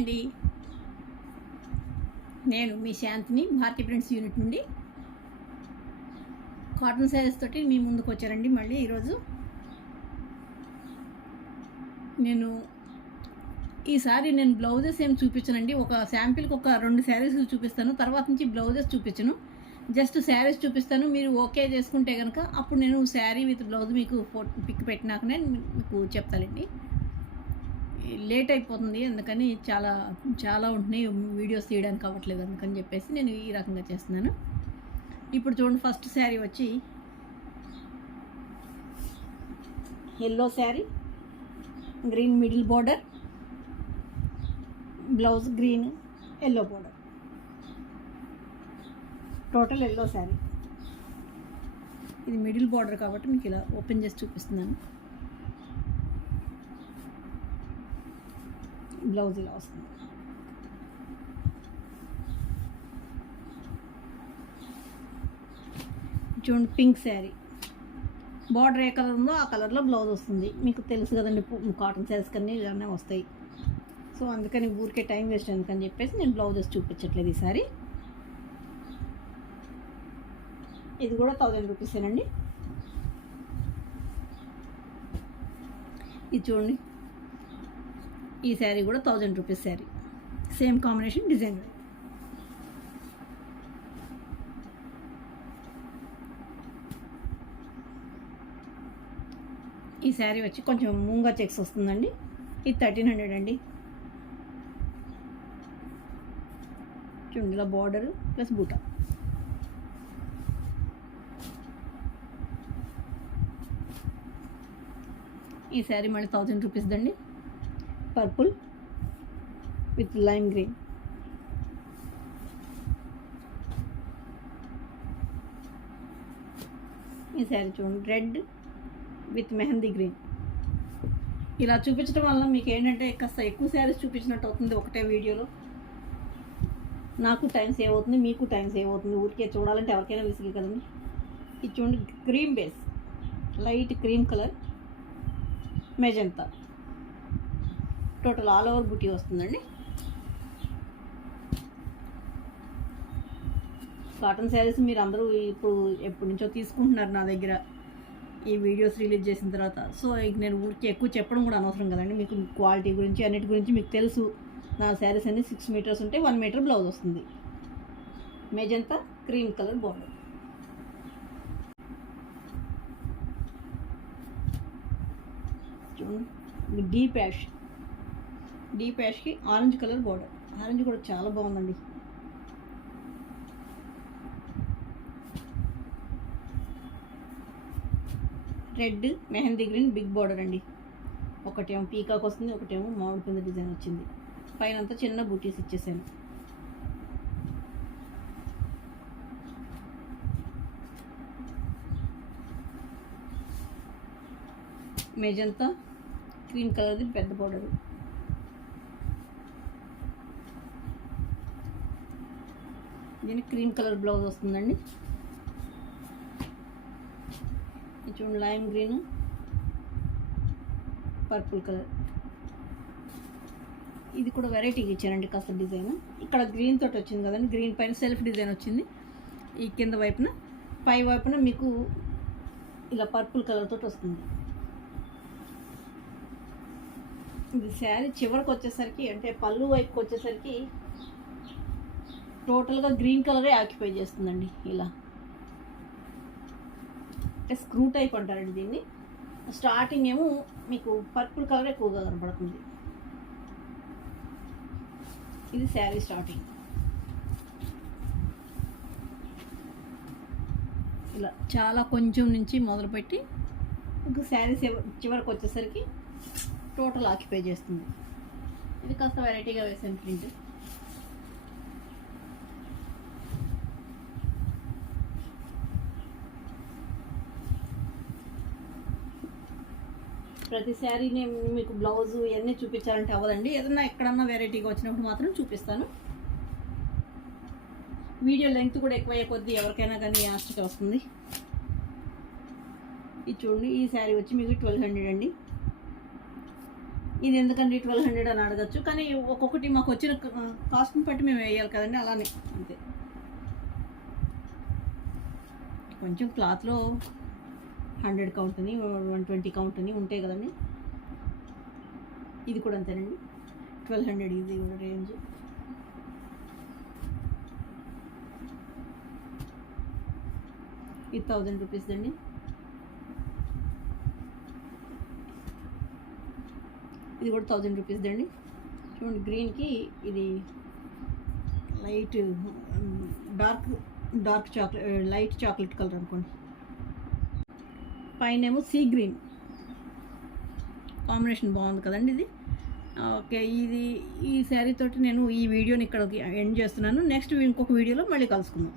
అండి, నేను మీ శాంతిని భారతీ ప్రింట్స్ యూనిట్ నుండి కాటన్ శారీస్ తోటి మీ ముందుకు వచ్చారండి. మళ్ళీ ఈరోజు ఈసారి నేను బ్లౌజెస్ ఏం చూపించనండి. ఒక శాంపిల్కి ఒక 2 శారీస్ చూపిస్తాను. తర్వాత నుంచి బ్లౌజెస్ చూపించను, జస్ట్ శారీస్ చూపిస్తాను. మీరు ఓకే చేసుకుంటే కనుక అప్పుడు నేను శారీ విత్ బ్లౌజ్ మీకు పిక్ పెట్టినాకనే మీకు చెప్తానండి. లేట్ అయిపోతుంది, అందుకని చాలా ఉంటున్నాయి వీడియోస్ తీయడానికి అవ్వట్లేదు, అందుకని చెప్పేసి నేను ఈ రకంగా చేస్తున్నాను. ఇప్పుడు చూడండి, ఫస్ట్ శారీ వచ్చి yellow sari, green middle border, blouse green yellow border, total yellow sari. ఇది మిడిల్ బోర్డర్ కాబట్టి మీకు ఇలా ఓపెన్ చేసి చూపిస్తున్నాను. బ్లౌజ్ ఇలా వస్తుంది. చూడండి, పింక్ శారీ, బార్డర్ ఏ కలర్ ఉందో ఆ కలర్లో బ్లౌజ్ వస్తుంది. మీకు తెలుసు కదండి, కాటన్ శారీస్ కన్నీ ఇలానే వస్తాయి. సో అందుకని ఊరికే టైం వేస్ట్ ఎందుకని చెప్పేసి నేను బ్లౌజెస్ చూపించట్లేదు ఈసారి. ఇది కూడా 1000 రూపీసేనండి. ఇది చూడండి, ఈ శారీ కూడా 1000 rupees sari, same combination design. ఈ శారీ వచ్చి కొంచెం మూంగా చెక్స్ వస్తుందండి. ఇది 1300 అండి. చూడండి, ఇలా బార్డర్ ప్లస్ బూటా. ఈ శారీ మళ్ళీ 1000 rupees Dandi. Purple with lime green. ఈ శారీ చూడండి, రెడ్ విత్ మెహందీ గ్రీన్. ఇలా చూపించడం వల్ల మీకు ఏంటంటే కాస్త ఎక్కువ శారీస్ చూపించినట్టు అవుతుంది ఒకటే వీడియోలో. నాకు టైం సేవ్ అవుతుంది, మీకు టైం సేవ్ అవుతుంది. ఊరికే చూడాలంటే ఎవరికైనా విసిగి కదండి. ఇది చూడండి, cream base, light cream colour, magenta, total all over బుటీ వస్తుందండి. కాటన్ శారీస్ మీరు అందరూ ఎప్పటి నుంచో తీసుకుంటున్నారు నా దగ్గర ఈ వీడియోస్ రిలీజ్ చేసిన తర్వాత. సో నేను ఊరికి ఎక్కువ చెప్పడం కూడా అనవసరం కదండి. మీకు క్వాలిటీ గురించి అన్నిటి గురించి మీకు తెలుసు. నా శారీస్ అన్ని 6 మీటర్స్ ఉంటే 1 మీటర్ బ్లౌజ్ వస్తుంది. Magenta cream colour border. Deep యాష్కి ఆరెంజ్ కలర్ బార్డర్. ఆరెంజ్ కూడా చాలా బాగుందండి. Red mehndi green big border అండి. ఒకటేమో పీకాక్ వస్తుంది, ఒకటేమో మామిడి పిండి డిజైన్ వచ్చింది. పైన అంతా చిన్న బూటీస్ ఇచ్చేసాను. మెజంతా క్రీమ్ కలర్ది పెద్ద బార్డర్. దీనికి క్రీమ్ కలర్ బ్లౌజ్ వస్తుందండి. చూడండి, లైమ్ గ్రీన్, పర్పుల్ కలర్. ఇది కూడా వెరైటీగా ఇచ్చానండి కాస్త డిజైన్. ఇక్కడ గ్రీన్ తోటి వచ్చింది కదండి, గ్రీన్ పైన సెల్ఫ్ డిజైన్ వచ్చింది. ఈ కింద వైపున, పై వైపున మీకు ఇలా పర్పుల్ కలర్ తోటి వస్తుంది. ఇది శారీ చివరికి వచ్చేసరికి, అంటే పళ్ళు వైపుకి వచ్చేసరికి టోటల్గా గ్రీన్ కలరే ఆక్యుపై చేస్తుందండి. ఇలా అంటే స్క్రూ టైప్ అంటారండి దీన్ని. స్టార్టింగ్ ఏమో మీకు పర్పుల్ కలర్ ఎక్కువగా కనపడుతుంది. ఇది శారీ స్టార్టింగ్. ఇలా చాలా కొంచెం నుంచి మొదలుపెట్టి ఇంకా శారీ చివరికి వచ్చేసరికి టోటల్ ఆక్యుపై చేస్తుంది. ఇది కాస్త వెరైటీగా వేసాను ప్రింట్. ప్రతి శారీ నేను మీకు బ్లౌజు ఇవన్నీ చూపించాలంటే అవ్వదండి. ఏదన్నా ఎక్కడన్నా వెరైటీగా వచ్చినప్పుడు మాత్రం చూపిస్తాను. వీడియో లెంగ్త్ కూడా ఎక్కువయ్యే కొద్దీ ఎవరికైనా కానీ ఆసక్తి వస్తుంది. ఇది చూడండి, ఈ శారీ వచ్చి మీకు 1200 అండి. ఇది ఎందుకండి 1200 అని అడగచ్చు, కానీ ఒక్కొక్కటి మాకు వచ్చిన కాస్ట్ని బట్టి మేము వేయాలి కదండి, అలానే అంతే. కొంచెం క్లాత్లో 100 కౌంట్ అని 120 కౌంట్ అని ఉంటాయి కదండి. ఇది కూడా అంతేనండి, 1200 ఇది కూడా రేంజ్. ఇది 1000 రూపీస్ అండి. ఇది కూడా 1000 రూపీస్ అండి. చూడండి, గ్రీన్కి ఇది light dark chocolate, light chocolate colour అనుకోండి. పైన ఏమో సీ గ్రీన్ కాంబినేషన్ బాగుంది కదండి ఇది. ఓకే, ఈ శారీ తోటి నేను ఈ వీడియోని ఇక్కడ ఎండ్ చేస్తున్నాను. నెక్స్ట్ ఇంకొక వీడియోలో మళ్ళీ కలుసుకుందాం.